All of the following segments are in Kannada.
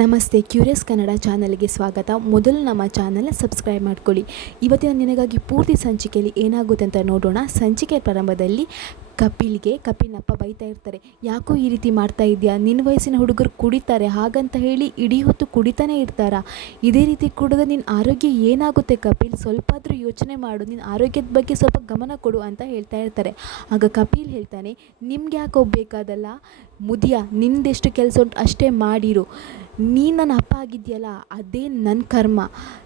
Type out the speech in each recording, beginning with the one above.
ನಮಸ್ತೆ, ಕ್ಯೂರಿಯಸ್ ಕನ್ನಡ ಚಾನಲ್ಗೆ ಸ್ವಾಗತ. ಮೊದಲು ನಮ್ಮ ಚಾನಲ್ನ ಸಬ್ಸ್ಕ್ರೈಬ್ ಮಾಡ್ಕೊಳ್ಳಿ. ಇವತ್ತಿನ ನಿನಗಾಗಿ ಪೂರ್ತಿ ಸಂಚಿಕೆಯಲ್ಲಿ ಏನಾಗುತ್ತೆ ಅಂತ ನೋಡೋಣ. ಸಂಚಿಕೆ ಪ್ರಾರಂಭದಲ್ಲಿ ಕಪಿಲ್ಗೆ ಕಪಿಲ್ನಪ್ಪ ಬೈತಾ ಇರ್ತಾರೆ. ಯಾಕೋ ಈ ರೀತಿ ಮಾಡ್ತಾ ಇದೆಯಾ ನಿನ್ನ ವಯಸ್ಸಿನ ಹುಡುಗರು ಕುಡಿತಾರೆ. ಹಾಗಂತ ಹೇಳಿ ಇಡೀ ಹೊತ್ತು ಕುಡಿತಾನೆ ಇರ್ತಾರಾ? ಇದೇ ರೀತಿ ಕುಡಿದ್ರೆ ನಿನ್ನ ಆರೋಗ್ಯ ಏನಾಗುತ್ತೆ ಕಪಿಲ್? ಸ್ವಲ್ಪ ಆದರೂ ಯೋಚನೆ ಮಾಡು. ನಿನ್ನ ಆರೋಗ್ಯದ ಬಗ್ಗೆ ಸ್ವಲ್ಪ ಗಮನ ಕೊಡು ಅಂತ ಹೇಳ್ತಾ ಇರ್ತಾರೆ. ಆಗ ಕಪಿಲ್ ಹೇಳ್ತಾನೆ, ನಿಮ್ಗೆ ಯಾಕೆ ಹೋಗ್ಬೇಕಾದಲ್ಲ ಮುದಿಯ, ನಿಂದೆಷ್ಟು ಕೆಲಸ ಉಂಟು ಅಷ್ಟೇ ಮಾಡಿರು. ನೀನು ನನ್ನ ಅಪ್ಪ ಆಗಿದೆಯಲ್ಲ ಅದೇ ನನ್ನ ಕರ್ಮ.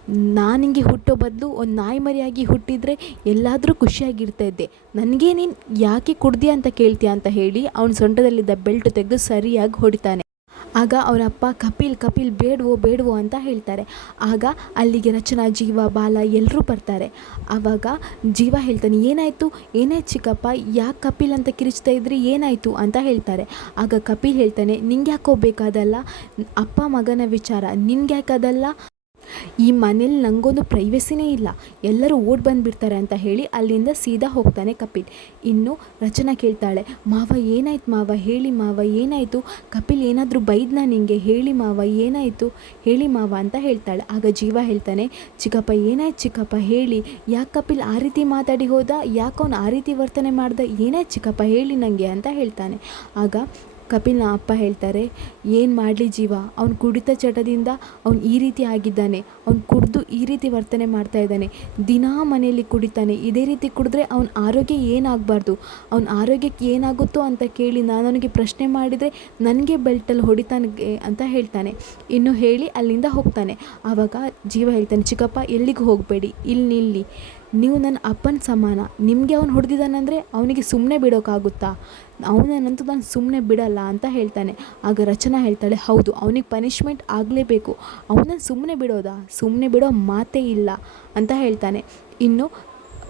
ನಾನು ಹಿಂಗೆ ಹುಟ್ಟೋ ಬದಲು ಒಂದು ನಾಯಿ ಮರಿಯಾಗಿ ಹುಟ್ಟಿದರೆ ಎಲ್ಲಾದರೂ ಖುಷಿಯಾಗಿರ್ತಾ ಇದ್ದೆ. ನನಗೆ ನೀನು ಯಾಕೆ ಕುಡ್ದಿಯಾ ಅಂತ ಕೇಳ್ತೀಯ ಅಂತ ಹೇಳಿ ಅವನ ಸೊಂಟದಲ್ಲಿದ್ದ ಬೆಲ್ಟ್ ತೆಗೆದು ಸರಿಯಾಗಿ ಹೊಡಿತಾನೆ. ಆಗ ಅವರ ಅಪ್ಪ, ಕಪಿಲ್ ಕಪಿಲ್, ಬೇಡವೋ ಬೇಡವೋ ಅಂತ ಹೇಳ್ತಾರೆ. ಆಗ ಅಲ್ಲಿಗೆ ರಚನಾ, ಜೀವ, ಬಾಲ ಎಲ್ಲರೂ ಬರ್ತಾರೆ. ಆವಾಗ ಜೀವ ಹೇಳ್ತಾನೆ, ಏನಾಯಿತು? ಏನಾಯ್ತು ಚಿಕ್ಕಪ್ಪ? ಯಾಕೆ ಕಪಿಲ್ ಅಂತ ಕಿರಿಚ್ತಾ ಇದ್ರಿ? ಏನಾಯಿತು? ಅಂತ ಹೇಳ್ತಾರೆ. ಆಗ ಕಪಿಲ್ ಹೇಳ್ತಾನೆ ನಿಂಗೆ ಯಾಕೋ ಬೇಕಾದಲ್ಲ? ಅಪ್ಪ ಮಗನ ವಿಚಾರ ನಿನ್ಗೆ ಯಾಕದಲ್ಲ ಈ ಮನೇಲಿ ನನಗೊಂದು ಪ್ರೈವಸಿನೇ ಇಲ್ಲ. ಎಲ್ಲರೂ ಓಡ್ ಬಂದುಬಿಡ್ತಾರೆ ಅಂತ ಹೇಳಿ ಅಲ್ಲಿಂದ ಸೀದಾ ಹೋಗ್ತಾನೆ ಕಪಿಲ್. ಇನ್ನು ರಚನಾ ಕೇಳ್ತಾಳೆ, ಮಾವ, ಏನಾಯ್ತು ಮಾವ? ಹೇಳಿ ಮಾವ, ಏನಾಯಿತು? ಕಪಿಲ್ ಏನಾದರೂ ಬೈದ್ನಾ ನಿಂಗೆ? ಹೇಳಿ ಮಾವ, ಏನಾಯಿತು? ಹೇಳಿ ಮಾವ ಅಂತ ಹೇಳ್ತಾಳೆ. ಆಗ ಜೀವ ಹೇಳ್ತಾನೆ, ಚಿಕ್ಕಪ್ಪ, ಏನಾಯ್ತು ಚಿಕ್ಕಪ್ಪ? ಹೇಳಿ. ಯಾಕೆ ಕಪಿಲ್ ಆ ರೀತಿ ಮಾತಾಡಿ ಹೋದ? ಯಾಕೆ ಅವ್ನು ಆ ರೀತಿ ವರ್ತನೆ ಮಾಡ್ದ? ಏನಾಯ್ತು ಚಿಕ್ಕಪ್ಪ? ಹೇಳಿ ನನಗೆ ಅಂತ ಹೇಳ್ತಾನೆ. ಆಗ ಕಪಿಲ್ನ ಅಪ್ಪ ಹೇಳ್ತಾರೆ, ಏನು ಮಾಡಲಿ ಜೀವ? ಅವ್ನು ಕುಡಿತ ಚಟದಿಂದ ಅವ್ನು ಈ ರೀತಿ ಆಗಿದ್ದಾನೆ. ಅವ್ನು ಕುಡಿದು ಈ ರೀತಿ ವರ್ತನೆ ಮಾಡ್ತಾ ಇದ್ದಾನೆ. ದಿನಾ ಮನೆಯಲ್ಲಿ ಕುಡಿತಾನೆ. ಇದೇ ರೀತಿ ಕುಡಿದ್ರೆ ಅವನ ಆರೋಗ್ಯ ಏನಾಗಬಾರ್ದು? ಅವನ ಆರೋಗ್ಯಕ್ಕೆ ಏನಾಗುತ್ತೋ ಅಂತ ಕೇಳಿ ನಾನು ಅವನಿಗೆ ಪ್ರಶ್ನೆ ಮಾಡಿದರೆ ನನಗೆ ಬೆಲ್ಟಲ್ಲಿ ಹೊಡಿತಾನೆ ಅಂತ ಹೇಳ್ತಾನೆ. ಇನ್ನು ಹೇಳಿ ಅಲ್ಲಿಂದ ಹೋಗ್ತಾನೆ. ಆವಾಗ ಜೀವ ಹೇಳ್ತಾನೆ, ಚಿಕ್ಕಪ್ಪ, ಎಲ್ಲಿಗೂ ಹೋಗಬೇಡಿ. ಇಲ್ಲಿ ನಿಲ್ಲಿ. ನೀವು ನನ್ನ ಅಪ್ಪನ ಸಮಾನ. ನಿಮಗೆ ಅವ್ನು ಹೊಡೆದಿದ್ದಾನಂದರೆ ಅವನಿಗೆ ಸುಮ್ಮನೆ ಬಿಡೋಕ್ಕಾಗುತ್ತಾ ಅವನನ್ನಂತೂ ನಾನು ಸುಮ್ಮನೆ ಬಿಡಲ್ಲ ಅಂತ ಹೇಳ್ತಾನೆ. ಆಗ ರಚನಾ ಹೇಳ್ತಾಳೆ, ಹೌದು, ಅವನಿಗೆ ಪನಿಷ್ಮೆಂಟ್ ಆಗಲೇಬೇಕು. ಅವನನ್ನು ಸುಮ್ಮನೆ ಬಿಡೋದಾ? ಸುಮ್ಮನೆ ಬಿಡೋ ಮಾತೇ ಇಲ್ಲ ಅಂತ ಹೇಳ್ತಾನೆ. ಇನ್ನು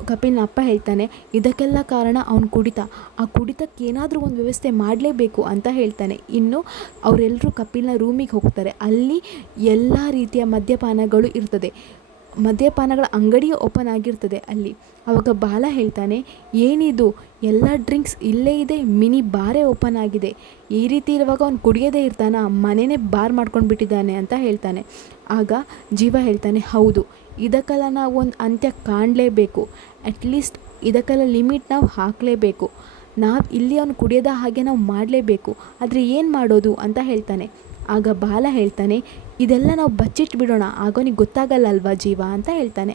ಕಪಿಲ್ನ ಅಪ್ಪ ಹೇಳ್ತಾನೆ, ಇದಕ್ಕೆಲ್ಲ ಕಾರಣ ಅವ್ನು ಕುಡಿತ. ಆ ಕುಡಿತಕ್ಕೆ ಏನಾದರೂ ಒಂದು ವ್ಯವಸ್ಥೆ ಮಾಡಲೇಬೇಕು ಅಂತ ಹೇಳ್ತಾನೆ. ಇನ್ನು ಅವರೆಲ್ಲರೂ ಕಪಿಲ್ನ ರೂಮಿಗೆ ಹೋಗ್ತಾರೆ. ಅಲ್ಲಿ ಎಲ್ಲ ರೀತಿಯ ಮದ್ಯಪಾನಗಳು ಇರ್ತದೆ. ಮದ್ಯಪಾನಗಳ ಅಂಗಡಿ ಓಪನ್ ಆಗಿರ್ತದೆ ಅಲ್ಲಿ. ಅವಾಗ ಬಾಲ ಹೇಳ್ತಾನೆ, ಏನಿದು? ಎಲ್ಲ ಡ್ರಿಂಕ್ಸ್ ಇಲ್ಲೇ ಇದೆ, ಮಿನಿ ಬಾರೇ ಓಪನ್ ಆಗಿದೆ. ಈ ರೀತಿ ಇರುವಾಗ ಅವ್ನು ಕುಡಿಯೋದೇ ಇರ್ತಾನ ಮನೆಯೇ ಬಾರ್ ಮಾಡ್ಕೊಂಡು ಬಿಟ್ಟಿದ್ದಾನೆ ಅಂತ ಹೇಳ್ತಾನೆ. ಆಗ ಜೀವ ಹೇಳ್ತಾನೆ, ಹೌದು, ಇದಕ್ಕೆಲ್ಲ ನಾವು ಒಂದು ಅಂತ್ಯ ಕಾಣಲೇಬೇಕು. ಅಟ್ಲೀಸ್ಟ್ ಇದಕ್ಕೆಲ್ಲ ಲಿಮಿಟ್ ನಾವು ಹಾಕಲೇಬೇಕು. ನಾವು ಇಲ್ಲಿ ಅವನು ಕುಡಿಯೋದ ಹಾಗೆ ನಾವು ಮಾಡಲೇಬೇಕು. ಆದರೆ ಏನು ಮಾಡೋದು? ಅಂತ ಹೇಳ್ತಾನೆ. ಆಗ ಬಾಲ ಹೇಳ್ತಾನೆ, ಇದೆಲ್ಲ ನಾವು ಬಚ್ಚಿಟ್ಬಿಡೋಣ ಆಗ ಅವನಿಗೆ ಗೊತ್ತಾಗಲ್ಲ ಅಲ್ವಾ ಜೀವ? ಅಂತ ಹೇಳ್ತಾನೆ.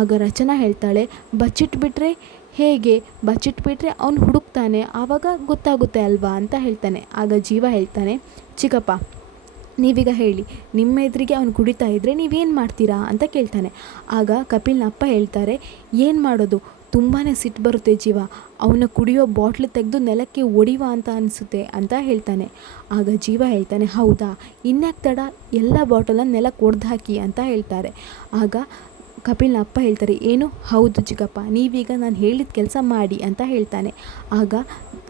ಆಗ ರಚನಾ ಹೇಳ್ತಾಳೆ ಬಚ್ಚಿಟ್ಬಿಟ್ರೆ ಹೇಗೆ? ಬಚ್ಚಿಟ್ಬಿಟ್ರೆ ಅವನು ಹುಡುಕ್ತಾನೆ, ಆವಾಗ ಗೊತ್ತಾಗುತ್ತೆ ಅಲ್ವಾ? ಅಂತ ಹೇಳ್ತಾನೆ. ಆಗ ಜೀವ ಹೇಳ್ತಾನೆ ಚಿಕ್ಕಪ್ಪ ನೀವೀಗ ಹೇಳಿ, ನಿಮ್ಮ ಎದುರಿಗೆ ಅವನು ಕುಡಿತಾ ಇದ್ದರೆ ನೀವೇನು ಮಾಡ್ತೀರಾ? ಅಂತ ಕೇಳ್ತಾನೆ. ಆಗ ಕಪಿಲ್ನ ಅಪ್ಪ ಹೇಳ್ತಾರೆ, ಏನು ಮಾಡೋದು? ತುಂಬಾ ಸಿಟ್ಟು ಬರುತ್ತೆ ಜೀವ. ಅವನ ಕುಡಿಯೋ ಬಾಟ್ಲು ತೆಗೆದು ನೆಲಕ್ಕೆ ಒಡಿವ ಅಂತ ಅನಿಸುತ್ತೆ ಅಂತ ಹೇಳ್ತಾನೆ. ಆಗ ಜೀವ ಹೇಳ್ತಾನೆ, ಹೌದಾ? ಇನ್ಯಾಕೆ ತಡ? ಎಲ್ಲ ಬಾಟಲನ್ನು ನೆಲಕ್ಕೆ ಒಡೆದು ಹಾಕಿ ಅಂತ ಹೇಳ್ತಾರೆ. ಆಗ ಕಪಿಲ್ನ ಅಪ್ಪ ಹೇಳ್ತಾರೆ, ಏನು? ಹೌದು ಚಿಕ್ಕಪ್ಪ, ನೀವೀಗ ನಾನು ಹೇಳಿದ ಕೆಲಸ ಮಾಡಿ ಅಂತ ಹೇಳ್ತಾನೆ. ಆಗ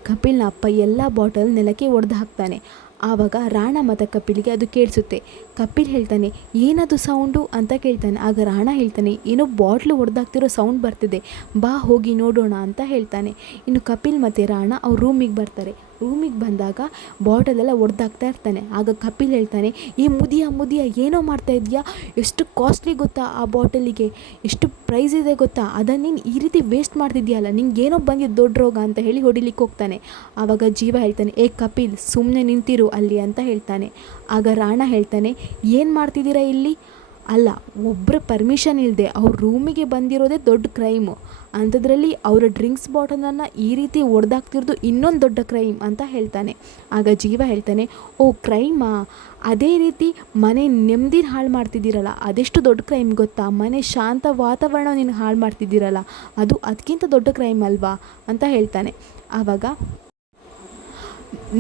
ಕಪಿಲ್ನ ಅಪ್ಪ ಎಲ್ಲ ಬಾಟಲ್ ನೆಲಕ್ಕೆ ಒಡೆದು ಹಾಕ್ತಾನೆ ಆವಾಗ ರಾಣ ಮತ್ತು ಕಪಿಲ್ಗೆ ಅದು ಕೇಳಿಸುತ್ತೆ. ಕಪಿಲ್ ಹೇಳ್ತಾನೆ, ಏನದು ಸೌಂಡು? ಅಂತ ಕೇಳ್ತಾನೆ. ಆಗ ರಾಣ ಹೇಳ್ತಾನೆ, ಏನೋ ಬಾಟ್ಲು ಹೊಡೆದಾಗ್ತಿರೋ ಸೌಂಡ್ ಬರ್ತಿದೆ. ಬಾ ಹೋಗಿ ನೋಡೋಣ, ಅಂತ ಹೇಳ್ತಾನೆ. ಇನ್ನು ಕಪಿಲ್ ಮತ್ತು ರಾಣ ಅವ್ರ ರೂಮಿಗೆ ಬರ್ತಾರೆ. ರೂಮಿಗೆ ಬಂದಾಗ ಬಾಟಲೆಲ್ಲ ಒಡೆದಾಗ್ತಾ ಇರ್ತಾನೆ. ಆಗ ಕಪಿಲ್ ಹೇಳ್ತಾನೆ ಈ ಮುದಿಯ ಮುದಿಯ, ಏನೋ ಮಾಡ್ತಾ ಇದೆಯಾ? ಎಷ್ಟು ಕಾಸ್ಟ್ಲಿ ಗೊತ್ತಾ ಆ ಬಾಟಲಿಗೆ? ಎಷ್ಟು ಪ್ರೈಸ್ ಇದೆ ಗೊತ್ತಾ? ಅದನ್ನು ನೀನು ಈ ರೀತಿ ವೇಸ್ಟ್ ಮಾಡ್ತಿದ್ಯಲ್ಲ, ನಿಂಗೆ ಏನೋ ಬಂದಿದ್ದು ದೊಡ್ಡ ರೋಗ ಅಂತ ಹೇಳಿ ಹೊಡಿಲಿಕ್ಕೆ ಹೋಗ್ತಾನೆ. ಆವಾಗ ಜೀವ ಹೇಳ್ತಾನೆ, ಏ ಕಪಿಲ್ ಸುಮ್ಮನೆ ನಿಂತಿರು ಅಲ್ಲಿ ಅಂತ ಹೇಳ್ತಾನೆ. ಆಗ ರಾಣ ಹೇಳ್ತಾನೆ, ಏನು ಮಾಡ್ತಿದ್ದೀರಾ ಇಲ್ಲಿ? ಅಲ್ಲ ಒಬ್ಬರ ಪರ್ಮಿಷನ್ ಇಲ್ಲದೆ ಅವ್ರ ರೂಮಿಗೆ ಬಂದಿರೋದೇ ದೊಡ್ಡ ಕ್ರೈಮು ಅಂಥದ್ರಲ್ಲಿ ಅವರ ಡ್ರಿಂಕ್ಸ್ ಬಾಟಲನ್ನು ಈ ರೀತಿ ಒಡೆದಾಕ್ತಿರೋದು ಇನ್ನೊಂದು ದೊಡ್ಡ ಕ್ರೈಮ್ ಅಂತ ಹೇಳ್ತಾನೆ. ಆಗ ಜೀವ ಹೇಳ್ತಾನೆ, ಓ ಕ್ರೈಮಾ ಅದೇ ರೀತಿ ಮನೆ ನೆಮ್ಮದಿನ ಹಾಳು ಮಾಡ್ತಿದ್ದೀರಲ್ಲ, ಅದೆಷ್ಟು ದೊಡ್ಡ ಕ್ರೈಮ್ ಗೊತ್ತಾ? ಮನೆ ಶಾಂತ ವಾತಾವರಣ ನೀನು ಹಾಳು ಮಾಡ್ತಿದ್ದೀರಲ್ಲ, ಅದು ಅದಕ್ಕಿಂತ ದೊಡ್ಡ ಕ್ರೈಮ್ ಅಲ್ವಾ? ಅಂತ ಹೇಳ್ತಾನೆ. ಆವಾಗ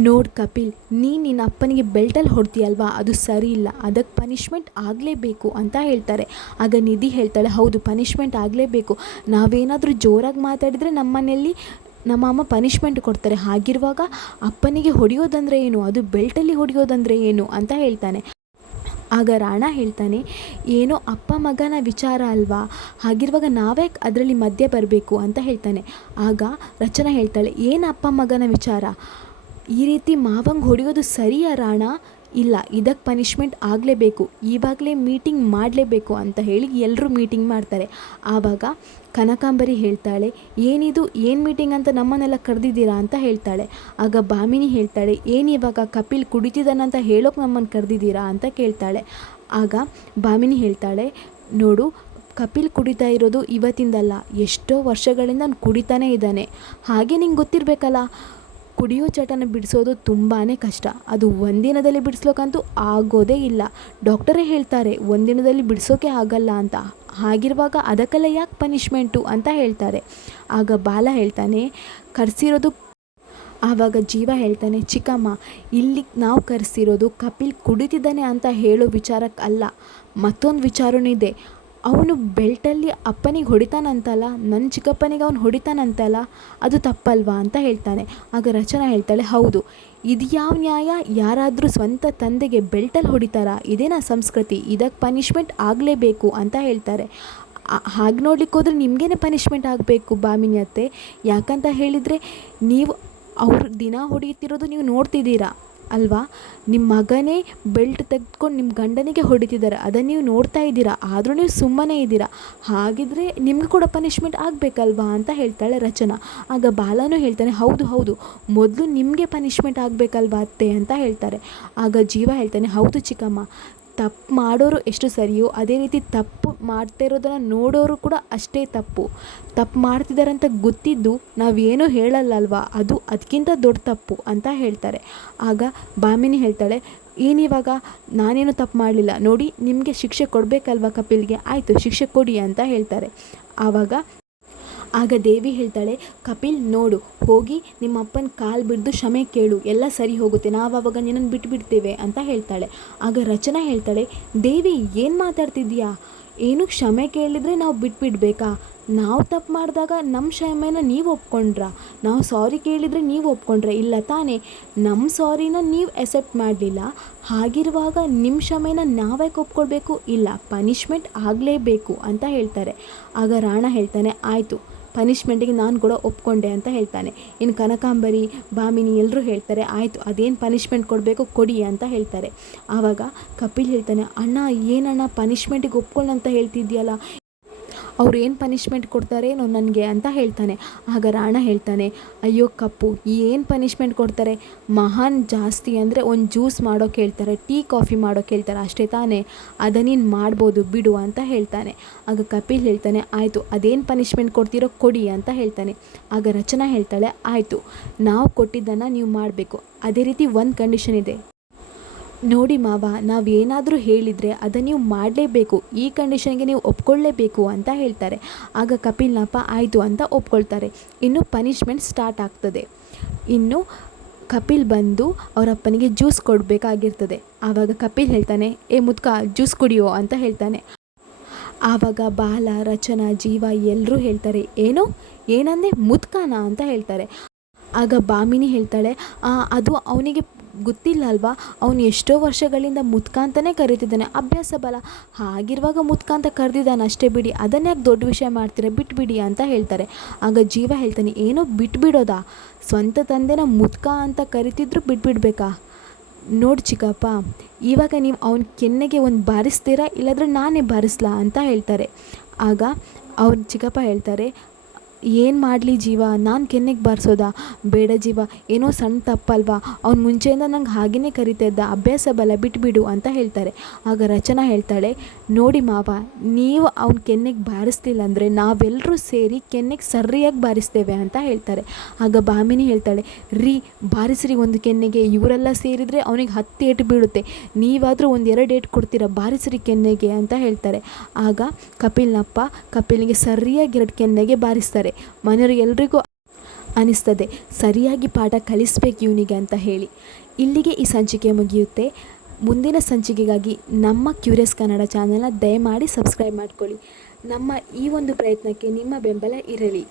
ನೋಡು ಕಪಿಲ್, ನೀನು ನಿನ್ನ ಅಪ್ಪನಿಗೆ ಬೆಲ್ಟಲ್ಲಿ ಹೊಡ್ತೀಯಲ್ವಾ? ಅದು ಸರಿ ಇಲ್ಲ. ಅದಕ್ಕೆ ಪನಿಷ್ಮೆಂಟ್ ಆಗಲೇಬೇಕು ಅಂತ ಹೇಳ್ತಾರೆ. ಆಗ ನಿಧಿ ಹೇಳ್ತಾಳೆ, ಹೌದು ಪನಿಷ್ಮೆಂಟ್ ಆಗಲೇಬೇಕು. ನಾವೇನಾದರೂ ಜೋರಾಗಿ ಮಾತಾಡಿದರೆ ನಮ್ಮನೆಯಲ್ಲಿ ನಮ್ಮ ಅಮ್ಮ ಪನಿಷ್ಮೆಂಟ್ ಕೊಡ್ತಾರೆ. ಹಾಗಿರುವಾಗ ಅಪ್ಪನಿಗೆ ಹೊಡೆಯೋದಂದರೆ ಏನು? ಅದು ಬೆಲ್ಟಲ್ಲಿ ಹೊಡೆಯೋದಂದರೆ ಏನು ಅಂತ ಹೇಳ್ತಾನೆ. ಆಗ ರಾಣ ಹೇಳ್ತಾನೆ, ಏನೋ ಅಪ್ಪ ಮಗನ ವಿಚಾರ ಅಲ್ವಾ? ಹಾಗಿರುವಾಗ ನಾವೇ ಅದರಲ್ಲಿ ಮಧ್ಯೆ ಬರಬೇಕು ಅಂತ ಹೇಳ್ತಾನೆ. ಆಗ ರಚನಾ ಹೇಳ್ತಾಳೆ, ಏನು ಅಪ್ಪ ಮಗನ ವಿಚಾರ? ಈ ರೀತಿ ಮಾವಂಗೆ ಹೊಡೆಯೋದು ಸರಿಯಾ ರಾಣ? ಇಲ್ಲ ಇದಕ್ಕೆ ಪನಿಷ್ಮೆಂಟ್ ಆಗಲೇಬೇಕು. ಇವಾಗಲೇ ಮೀಟಿಂಗ್ ಮಾಡಲೇಬೇಕು ಅಂತ ಹೇಳಿ ಎಲ್ಲರೂ ಮೀಟಿಂಗ್ ಮಾಡ್ತಾರೆ. ಆವಾಗ ಕನಕಾಂಬರಿ ಹೇಳ್ತಾಳೆ, ಏನಿದು, ಏನು ಮೀಟಿಂಗ್ ಅಂತ ನಮ್ಮನ್ನೆಲ್ಲ ಕರೆದಿದ್ದೀರಾ ಅಂತ ಹೇಳ್ತಾಳೆ. ಆಗ ಭಾಮಿನಿ ಹೇಳ್ತಾಳೆ, ಏನು ಇವಾಗ ಕಪಿಲ್ ಕುಡಿತಿದ್ದಾನಂತ ಹೇಳೋಕೆ ನಮ್ಮನ್ನು ಕರೆದಿದ್ದೀರಾ ಅಂತ ಕೇಳ್ತಾಳೆ. ಆಗ ಭಾಮಿನಿ ಹೇಳ್ತಾಳೆ, ನೋಡು, ಕಪಿಲ್ ಕುಡಿತಾ ಇರೋದು ಇವತ್ತಿಂದಲ್ಲ, ಎಷ್ಟೋ ವರ್ಷಗಳಿಂದ ನಾನು ಕುಡಿತಾನೇ ಇದ್ದಾನೆ. ಹಾಗೆ ನಿಂಗೆ ಗೊತ್ತಿರಬೇಕಲ್ಲ? ಕುಡಿಯೋ ಚಟನ ಬಿಡಿಸೋದು ತುಂಬಾ ಕಷ್ಟ. ಅದು ಒಂದಿನದಲ್ಲಿ ಬಿಡಿಸ್ಲಿಕ್ಕಂತೂ ಆಗೋದೇ ಇಲ್ಲ. ಡಾಕ್ಟರೇ ಹೇಳ್ತಾರೆ, ಒಂದಿನದಲ್ಲಿ ಬಿಡಿಸೋಕೆ ಆಗಲ್ಲ ಅಂತ. ಹಾಗಿರುವಾಗ ಅದಕ್ಕೆಲ್ಲ ಯಾಕೆ ಪನಿಷ್ಮೆಂಟು ಅಂತ ಹೇಳ್ತಾರೆ. ಆಗ ಬಾಲ ಹೇಳ್ತಾನೆ, ಕರೆಸಿರೋದು ಆವಾಗ ಜೀವ, ಹೇಳ್ತಾನೆ, ಚಿಕ್ಕಮ್ಮ, ಇಲ್ಲಿ ನಾವು ಕರೆಸಿರೋದು ಕಪಿಲ್ ಕುಡಿತಿದ್ದಾನೆ ಅಂತ ಹೇಳೋ ವಿಚಾರಕ್ಕೆ ಅಲ್ಲ ಮತ್ತೊಂದು ವಿಚಾರನೂ ಇದೆ. ಅವನು ಬೆಲ್ಟಲ್ಲಿ ಅಪ್ಪನಿಗೆ ಹೊಡಿತಾನಂತಲ್ಲ ನನ್ನ ಚಿಕ್ಕಪ್ಪನಿಗೆ ಅವ್ನು ಹೊಡಿತಾನಂತಲ್ಲ, ಅದು ತಪ್ಪಲ್ವಾ ಅಂತ ಹೇಳ್ತಾನೆ. ಆಗ ರಚನಾ ಹೇಳ್ತಾಳೆ, ಹೌದು, ಇದು ಯಾವ ನ್ಯಾಯ? ಯಾರಾದರೂ ಸ್ವಂತ ತಂದೆಗೆ ಬೆಲ್ಟಲ್ಲಿ ಹೊಡಿತಾರಾ? ಇದೇನಾ ಸಂಸ್ಕೃತಿ? ಇದಕ್ಕೆ ಪನಿಷ್ಮೆಂಟ್ ಆಗಲೇಬೇಕು ಅಂತ ಹೇಳ್ತಾರೆ. ಹಾಗೆ ನೋಡ್ಲಿಕ್ಕೆ ಹೋದ್ರೆ ನಿಮಗೇನೆ ಪನಿಷ್ಮೆಂಟ್ ಆಗಬೇಕು ಬಾಮಿನಿ ಅತ್ತೆ. ಯಾಕಂತ ಹೇಳಿದರೆ, ನೀವು ಅವ್ರು ದಿನ ಹೊಡೆಯುತ್ತಿರೋದು ನೀವು ನೋಡ್ತಿದ್ದೀರಾ? ಅಲ್ವಾ? ನಿಮ್ಮ ಮಗನೇ ಬೆಲ್ಟ್ ತೆಗೆದುಕೊಂಡು ನಿಮ್ಮ ಗಂಡನಿಗೆ ಹೊಡಿತಿದ್ದಾರೆ. ಅದನ್ನು ನೀವು ನೋಡ್ತಾ ಇದ್ದೀರಾ? ಆದರೂ ನೀವು ಸುಮ್ಮನೆ ಇದ್ದೀರಾ? ಹಾಗಿದ್ರೆ ನಿಮ್ಗೆ ಕೂಡ ಪನಿಷ್ಮೆಂಟ್ ಆಗಬೇಕಲ್ವಾ ಅಂತ ಹೇಳ್ತಾಳೆ ರಚನಾ. ಆಗ ಬಾಲನೂ ಹೇಳ್ತಾನೆ, ಹೌದು ಹೌದು. ಮೊದಲು ನಿಮಗೆ ಪನಿಷ್ಮೆಂಟ್ ಆಗಬೇಕಲ್ವಾ ಅತ್ತೆ? ಅಂತ ಹೇಳ್ತಾರೆ. ಆಗ ಜೀವ ಹೇಳ್ತಾನೆ, ಹೌದು ಚಿಕ್ಕಮ್ಮ. ತಪ್ಪು ಮಾಡೋರು ಎಷ್ಟು ಸರಿಯೋ ಅದೇ ರೀತಿ ತಪ್ಪು ಮಾಡ್ತಾ ಇರೋದನ್ನು ನೋಡೋರು ಕೂಡ ಅಷ್ಟೇ ತಪ್ಪು. ತಪ್ಪು ಮಾಡ್ತಿದ್ದಾರೆ ಅಂತ ಗೊತ್ತಿದ್ದು ನಾವೇನೂ ಹೇಳಲ್ಲಲ್ವಾ? ಅದು ಅದಕ್ಕಿಂತ ದೊಡ್ಡ ತಪ್ಪು ಅಂತ ಹೇಳ್ತಾರೆ. ಆಗ ಬಾಮಿನಿ ಹೇಳ್ತಾಳೆ ಏನಿವಾಗ ನಾನೇನು ತಪ್ಪು ಮಾಡಲಿಲ್ಲ. ನೋಡಿ, ನಿಮಗೆ ಶಿಕ್ಷೆ ಕೊಡಬೇಕಲ್ವ ಕಪಿಲ್ಗೆ? ಆಯಿತು, ಶಿಕ್ಷೆ ಕೊಡಿ ಅಂತ ಹೇಳ್ತಾರೆ. ಆವಾಗ ಆಗ ದೇವಿ ಹೇಳ್ತಾಳೆ, ಕಪಿಲ್, ನೋಡು, ಹೋಗಿ ನಿಮ್ಮ ಅಪ್ಪನ ಕಾಲು ಬಿಡ್ದು ಕ್ಷಮೆ ಕೇಳು, ಎಲ್ಲ ಸರಿ ಹೋಗುತ್ತೆ, ನಾವು ಅವಾಗ ನಿನ್ನನ್ನು ಬಿಟ್ಬಿಡ್ತೇವೆ ಅಂತ ಹೇಳ್ತಾಳೆ. ಆಗ ರಚನಾ ಹೇಳ್ತಾಳೆ, ದೇವಿ, ಏನು ಮಾತಾಡ್ತಿದ್ದೀಯಾ? ಏನು ಕ್ಷಮೆ ಕೇಳಿದರೆ ನಾವು ಬಿಟ್ಬಿಡ್ಬೇಕಾ? ನಾವು ತಪ್ಪು ಮಾಡಿದಾಗ ನಮ್ಮ ಕ್ಷಮೆನ ನೀವು ಒಪ್ಕೊಂಡ್ರ, ನಾವು ಸಾರಿ ಕೇಳಿದರೆ ನೀವು ಒಪ್ಕೊಂಡ್ರೆ, ಇಲ್ಲ ತಾನೇ ನಮ್ಮ ಸಾರಿನ ನೀವು ಎಸೆಪ್ಟ್ ಮಾಡಲಿಲ್ಲ, ಹಾಗಿರುವಾಗ ನಿಮ್ಮ ಕ್ಷಮೆನ ನಾವೇ ಒಪ್ಕೊಳ್ಬೇಕು? ಇಲ್ಲ, ಪನಿಷ್ಮೆಂಟ್ ಆಗಲೇಬೇಕು ಅಂತ ಹೇಳ್ತಾರೆ. ಆಗ ರಾಣ ಹೇಳ್ತಾನೆ, ಆಯಿತು ಪನಿಷ್ಮೆಂಟಿಗೆ ನಾನು ಕೂಡ ಒಪ್ಕೊಂಡೆ ಅಂತ ಹೇಳ್ತಾನೆ. ಇನ್ನು ಕನಕಾಂಬರಿ ಭಾಮಿನಿ ಎಲ್ಲರೂ ಹೇಳ್ತಾರೆ, ಆಯಿತು, ಅದೇನು ಪನಿಷ್ಮೆಂಟ್ ಕೊಡಬೇಕು ಕೊಡಿ ಅಂತ ಹೇಳ್ತಾರೆ. ಆವಾಗ ಕಪಿಲ್ ಹೇಳ್ತಾನೆ, ಅಣ್ಣ, ಏನಣ್ಣ ಪನಿಷ್ಮೆಂಟಿಗೆ ಅಂತ ಹೇಳ್ತಿದ್ಯಲ್ಲ ಅವ್ರು ಏನು ಪನಿಷ್ಮೆಂಟ್ ಕೊಡ್ತಾರೇನೋ ನನಗೆ ಅಂತ ಹೇಳ್ತಾನೆ. ಆಗ ರಾಣ ಹೇಳ್ತಾನೆ, ಅಯ್ಯೋ ಕಪ್ಪು, ಏನು ಪನಿಷ್ಮೆಂಟ್ ಕೊಡ್ತಾರೆ? ಮಹಾನ್ ಜಾಸ್ತಿ ಅಂದರೆ ಒಂದು ಜ್ಯೂಸ್ ಮಾಡೋಕೆ ಹೇಳ್ತಾರೆ, ಟೀ, ಕಾಫಿ ಮಾಡೋಕೆ ಹೇಳ್ತಾರೆ, ಅಷ್ಟೇ ತಾನೇ. ಅದನ್ನೇನು ಮಾಡ್ಬೋದು, ಬಿಡು ಅಂತ ಹೇಳ್ತಾನೆ. ಆಗ ಕಪಿಲ್ ಹೇಳ್ತಾನೆ, ಆಯಿತು, ಅದೇನು ಪನಿಷ್ಮೆಂಟ್ ಕೊಡ್ತೀರೋ ಕೊಡಿ ಅಂತ ಹೇಳ್ತಾನೆ. ಆಗ ರಚನಾ ಹೇಳ್ತಾಳೆ, ಆಯಿತು, ನಾವು ಕೊಟ್ಟಿದ್ದನ್ನು ನೀವು ಮಾಡಬೇಕು. ಅದೇ ರೀತಿ ಒಂದು ಕಂಡೀಷನ್ ಇದೆ ನೋಡಿ ಮಾವ, ನಾವು ಏನಾದರೂ ಹೇಳಿದರೆ ಅದನ್ನು ನೀವು ಮಾಡಲೇಬೇಕು, ಈ ಕಂಡೀಷನ್ಗೆ ನೀವು ಒಪ್ಕೊಳ್ಳೇಬೇಕು ಅಂತ ಹೇಳ್ತಾರೆ. ಆಗ ಕಪಿಲ್ನಪ್ಪ, ಆಯಿತು ಅಂತ ಒಪ್ಕೊಳ್ತಾರೆ. ಇನ್ನು ಪನಿಷ್ಮೆಂಟ್ ಸ್ಟಾರ್ಟ್ ಆಗ್ತದೆ. ಇನ್ನು ಕಪಿಲ್ ಬಂದು ಅವರಪ್ಪನಿಗೆ ಜ್ಯೂಸ್ ಕೊಡಬೇಕಾಗಿರ್ತದೆ. ಆವಾಗ ಕಪಿಲ್ ಹೇಳ್ತಾನೆ, ಏ ಮುದ್ಕ ಜ್ಯೂಸ್ ಕುಡಿಯೋ ಅಂತ ಹೇಳ್ತಾನೆ. ಆವಾಗ ಬಾಲ, ರಚನಾ, ಜೀವ ಎಲ್ಲರೂ ಹೇಳ್ತಾರೆ, ಏನು, ಏನಂದೆ ಮುದ್ಕನ ಅಂತ ಹೇಳ್ತಾರೆ. ಆಗ ಬಾಮಿನಿ ಹೇಳ್ತಾಳೆ ಅದು ಅವನಿಗೆ ಗೊತ್ತಿಲ್ಲ ಅಲ್ವಾ ಅವನು ಎಷ್ಟೋ ವರ್ಷಗಳಿಂದ ಮುತ್ಕ ಅಂತಲೇ ಕರೀತಿದ್ದಾನೆ. ಅಭ್ಯಾಸ ಬಲ. ಹಾಗಿರುವಾಗ ಮುತ್ಕ ಅಂತ ಕರೆದಿದ್ದಾನೆ ಅಷ್ಟೇ ಬಿಡಿ. ಅದನ್ನ ಯಾಕೆ ದೊಡ್ಡ ವಿಷಯ ಮಾಡ್ತೀರಾ? ಬಿಟ್ಬಿಡಿ ಅಂತ ಹೇಳ್ತಾರೆ. ಆಗ ಜೀವ ಹೇಳ್ತಾನೆ, ಏನೋ ಬಿಟ್ಬಿಡೋದಾ? ಸ್ವಂತ ತಂದೆನ ಮುತ್ಕ ಅಂತ ಕರಿತಿದ್ರು ಬಿಟ್ಬಿಡ್ಬೇಕಾ? ನೋಡಿ ಚಿಕ್ಕಪ್ಪ, ಇವಾಗ ನೀವು ಅವನ ಕೆನ್ನೆಗೆ ಒಂದು ಬಾರಿಸ್ತೀರಾ? ಇಲ್ಲಾಂದರೆ ನಾನೇ ಬಾರಿಸ್ಲಾ? ಅಂತ ಹೇಳ್ತಾರೆ. ಆಗ ಅವ್ರ ಚಿಕ್ಕಪ್ಪ ಹೇಳ್ತಾರೆ ಏನು ಮಾಡಲಿ ಜೀವ? ನಾನು ಕೆನ್ನೆಗೆ ಬಾರಿಸೋದಾ? ಬೇಡ ಜೀವ, ಏನೋ ಸಣ್ಣ ತಪ್ಪಲ್ವಾ? ಅವ್ನು ಮುಂಚೆಯಿಂದ ನಂಗೆ ಹಾಗೆಯೇ ಕರಿತಾ ಇದ್ದ. ಅಭ್ಯಾಸ ಬಲ ಬಿಟ್ಬಿಡು ಅಂತ ಹೇಳ್ತಾರೆ. ಆಗ ರಚನಾ ಹೇಳ್ತಾಳೆ, ನೋಡಿ ಮಾವ, ನೀವು ಅವ್ನ ಕೆನ್ನೆಗೆ ಬಾರಿಸ್ತಿಲ್ಲ ಅಂದರೆ ನಾವೆಲ್ಲರೂ ಸೇರಿ ಕೆನ್ನೆಗೆ ಸರಿಯಾಗಿ ಬಾರಿಸ್ತೇವೆ ಅಂತ ಹೇಳ್ತಾರೆ. ಆಗ ಬಾಮಿನಿ ಹೇಳ್ತಾಳೆ, ರೀ, ಬಾರಿಸ್ರಿ ಒಂದು ಕೆನ್ನೆಗೆ. ಇವರೆಲ್ಲ ಸೇರಿದರೆ ಅವನಿಗೆ ಹತ್ತು ಏಟು ಬೀಳುತ್ತೆ. ನೀವಾದರೂ ಒಂದು ಎರಡು ಏಟು ಕೊಡ್ತೀರಾ? ಬಾರಿಸ್ರಿ ಕೆನ್ನೆಗೆ ಅಂತ ಹೇಳ್ತಾರೆ. ಆಗ ಕಪಿಲ್ನಪ್ಪ ಕಪಿಲ್ಗೆ ಸರಿಯಾಗಿ ಎರಡು ಕೆನ್ನೆಗೆ ಬಾರಿಸ್ತಾರೆ. ಮನೆಯವರಿಗೆಲ್ರಿಗೂ ಅನಿಸ್ತದೆ. ಸರಿಯಾಗಿ ಪಾಠ ಕಲಿಸ್ಬೇಕು ಇವನಿಗೆ ಅಂತ ಹೇಳಿ. ಇಲ್ಲಿಗೆ ಈ ಸಂಚಿಕೆ ಮುಗಿಯುತ್ತೆ. ಮುಂದಿನ ಸಂಚಿಕೆಗಾಗಿ ನಮ್ಮ ಕ್ಯೂರಿಯಸ್ ಕನ್ನಡ ಚಾನಲ್ನ ದಯಮಾಡಿ ಸಬ್ಸ್ಕ್ರೈಬ್ ಮಾಡ್ಕೊಳ್ಳಿ. ನಮ್ಮ ಈ ಒಂದು ಪ್ರಯತ್ನಕ್ಕೆ ನಿಮ್ಮ ಬೆಂಬಲ ಇರಲಿ.